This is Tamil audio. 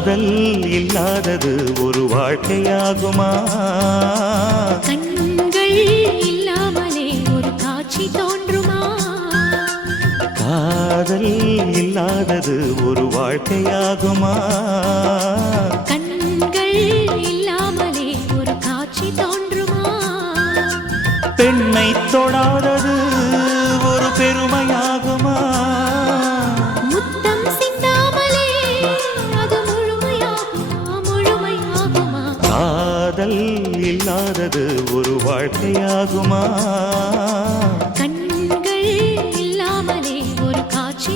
காதல் இல்லாதது ஒரு வாழ்க்கையாகுமா? கண்கள் இல்லாமலே ஒரு காட்சி தோன்றுமா? காதல் இல்லாதது ஒரு வாழ்க்கையாகுமா? கண்கள் இல்லாமலே ஒரு காட்சி தோன்றுமா? பெண்ணை தொடாதது ஒரு பெருமையாகுமா? முத்தம் சிந்தாமலே அது முழுமையாகுமா? முழுமையாகுமா? காதல் இல்லாதது ஒரு வாழ்க்கையாகுமா? கண்கள் இல்லாமலே ஒரு காட்சி